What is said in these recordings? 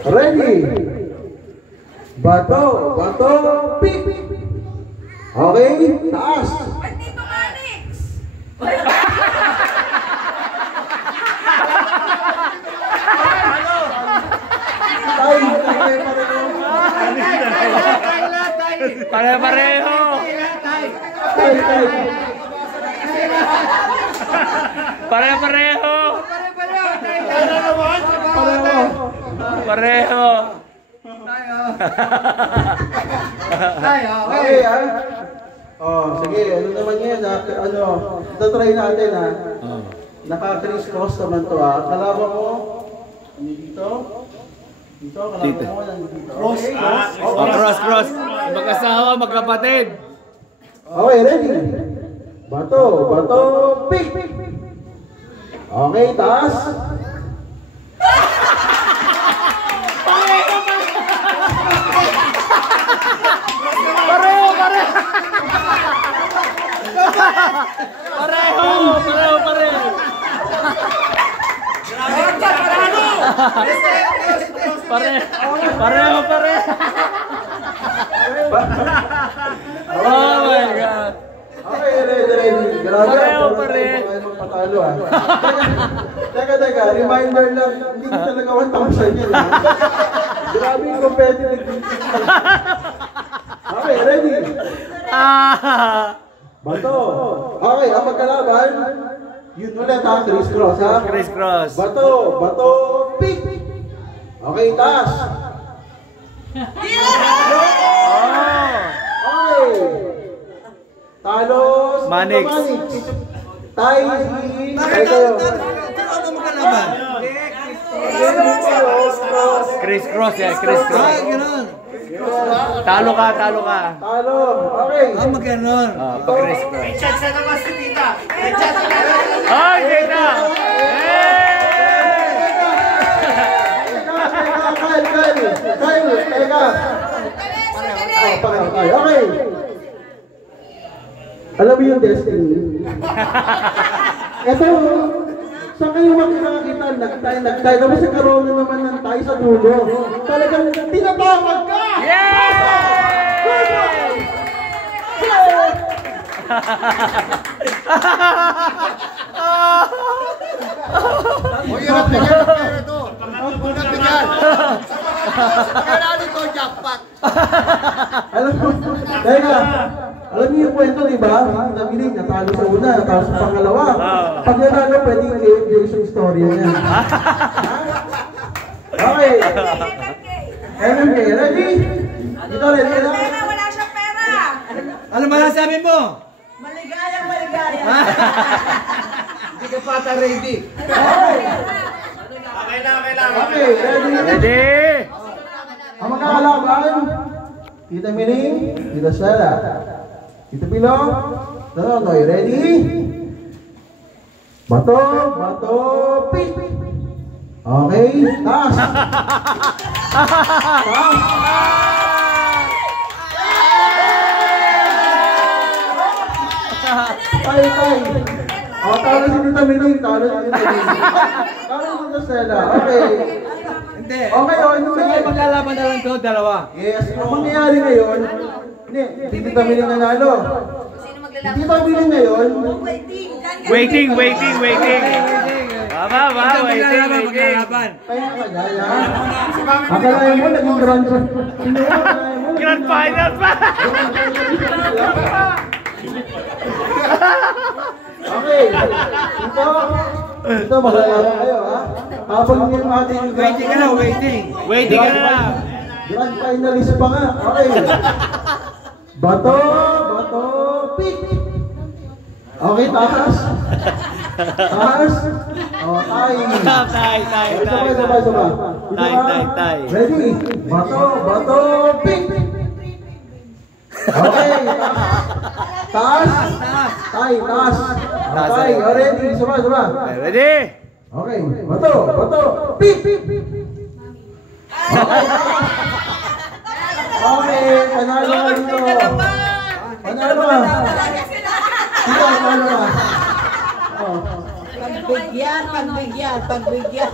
Ready? Bato, bato, pick. Okay, taas. Ba't dito, Manix? Pare-pareho. Pare-pareho. Pareho. Okay, oh, sige, ano naman yan, ano, ito try natin, ha. Naka-criss-cross naman to, ha. Kalaban mo, dito, kalaban mo, nandito. Cross. Cross. Mag-asawa, magkapatid. Okay, ready? Bato, bato, pick. Okay, taas. Pareho. Oh my God. Okay, ready. Grabe. Pareho. Patalo, ha. Teka, reminder lang, hindi ko talaga 1,000 yun, ha. Grabe yung competitive. Okay, ready? Bato. Okay, ang magkalaban, yun ulit, ha, criss-cross, ha. Criss-cross. Bato, pick. Okay, taas. Okay. Talos. Manix. Tay. Criss-cross yan, criss-cross. Talo ka. Talo. Okay. Maganon. Pag-criss-cross. Chat sa naman si Tita. Ay, Tita! Kyle, teka. Okay. Alam mo yung destiny? Ito, saan kayo makikita? Nagtay. Tapos nagkaroon na naman ng tayo sa dulo. Talagang tinatawag ka! Yay! Hirap ito. Kailangan ito, jackpot. Alam niyo yung kwento, di ba? Nabili, natalo sa una, natalo sa pangalawa. Pag nanalo, pwede i-engage yung storya niya. Okay. MMK, ready? Ito, ready na? Wala siyang pera. Ano masasabi mo? Maligayang. Hindi ka pata ready. Okay, ready? Ang magkakalaban, Tita Miling, Tita Stella. Tita Pilo, Noy, ready? Bato, pick. Okay, taas. Tay. O, talo si Tita Miling, Talo si Tita Stella. Okay. Hindi. Okay, Sige, maglalaban na lang ito, dalawa. Yes, ang mangyayari ngayon, hindi Tita Miling nanalo. Sino maglalaban? Tita Miling ngayon, Waiting. Tama ba? Waiting. Maglalaban. kaya ka gaya. Akalain mo, naging Grand final pa! Okay, ito maglalaban kayo, ha? Habang yung ating Waiting ka na, waiting. Waiting ka na. Grand finalist pa nga. Okay. Bato, pick. Okay, taas. O, tay. Tay. Ready? Bato, pick. Okay. Taas. Taas. Okay, ready. Suba. Ready? Okay, bato, pick. Okay, panalo ka dito. Panalo ka. Dito, panalo ka. Pagbigyan.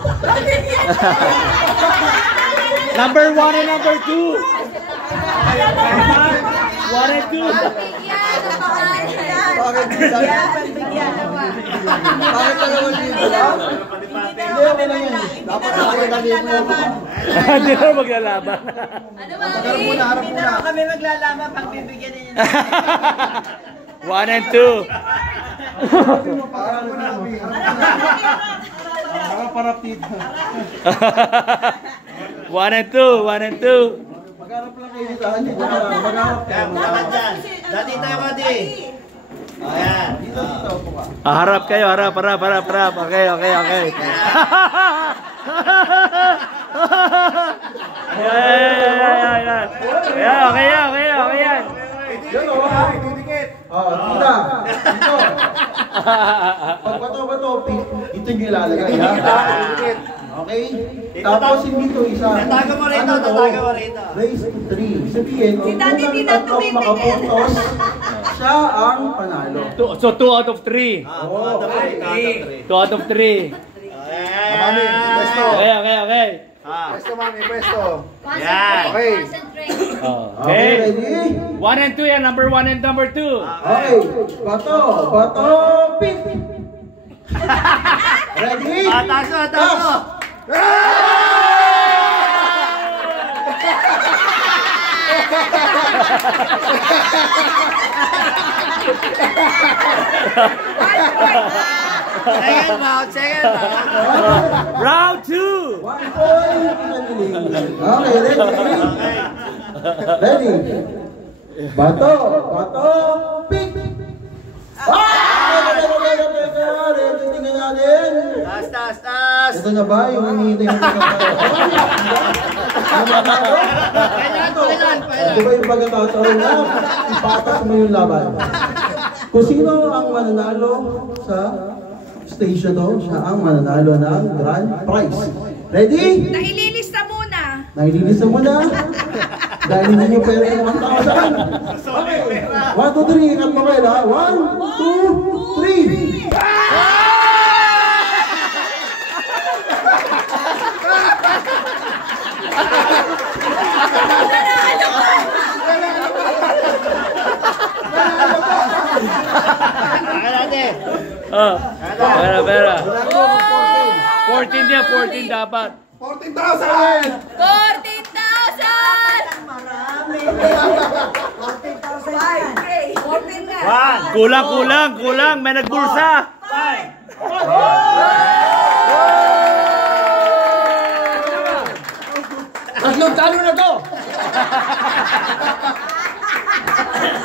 Number 1 and number 2. 1 and 2. Pagbigyan, ang pangalan yan. Pagbigyan naman. Bakit ka naman dito? Hindi, okay lang yan. Dapat nakakagabi mo. Hindi na maglalaban. Ano ba? Harap muna, harap Hindi muna. na kami maglalaman pag bibigyan ninyo. 1 and 2. Parang muna kami. Harap dito. 1 and 2. 1 and 2. Magharap lang kayo dito. Dito ka lang. Magharap kayo. Dati tayo ka di. Ayan. Dito upo ka. Harap kayo, harap. Okay. Yeah, okay yan. Yun o. Oh, tita. Dito. Pag bato-bato, dito nyo ilalagay ha. Okay? Tapos hindi ito isa. Tatago mo rito, Ano to? tatago mo rito. Raise to 3. Sabihin, kung Daddy, unang di na tatlong tumitingin. makapuntos, siya ang panalo. So 2 out of 3. 2 out of 3. Mami, pwesto. Okay. Pwesto, mami, pwesto. Concentrate. Okay, Okay. ready? 1 and 2 yan. Number 1 and number 2. Okay. Bato, pick. Ready? Taso. Second round. Round 2. 1 point. Okay, ready? Bato, pick. Tingnan natin. Taas. Ito na ba yung hinihintay mo na ito ba yung pagkakataon na ipatas mo yung laban? Kung sino ang mananalo sa stage na to, siya ang mananalo ng grand prize. Ready? Naililista muna. Naililista mo na. Dahil hindi nyo pera yung 1,000. Okay. 1, 2, 3. Ikat mo kayo ha. 1, 2, 3. Pera. 14 yan, 14 dapat. 14,000! 14,000! Marami. 14,000. 14 na. Kulang. May nagbulsa. Tatlong talo na to!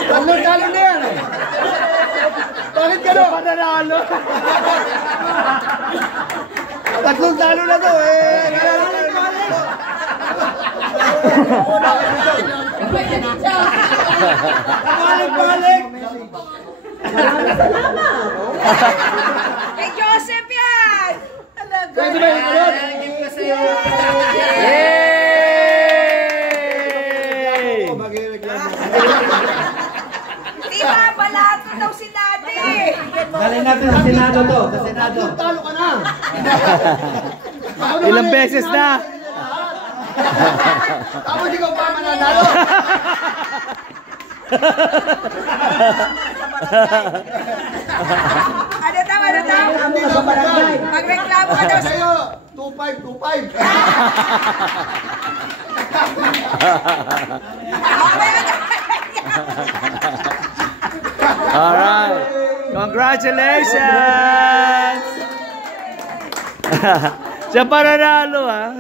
Tatlong talo na yan eh! Bakit gano'n? Pananalo. Tatlong talo na to eh! Balik! Kay Joseph yan! Pwede ba yung kulot? Yay! Diba, balato daw si Daddy. Dalhin natin sa Senado to. Sa Senado. Talo ka na! Ilang beses na. Tapos ikaw pa mananalo! Ano daw? Magreklamo ka daw sa... Sa'yo, 2-5. Alright. Congratulations! Siya pa nanalo ha.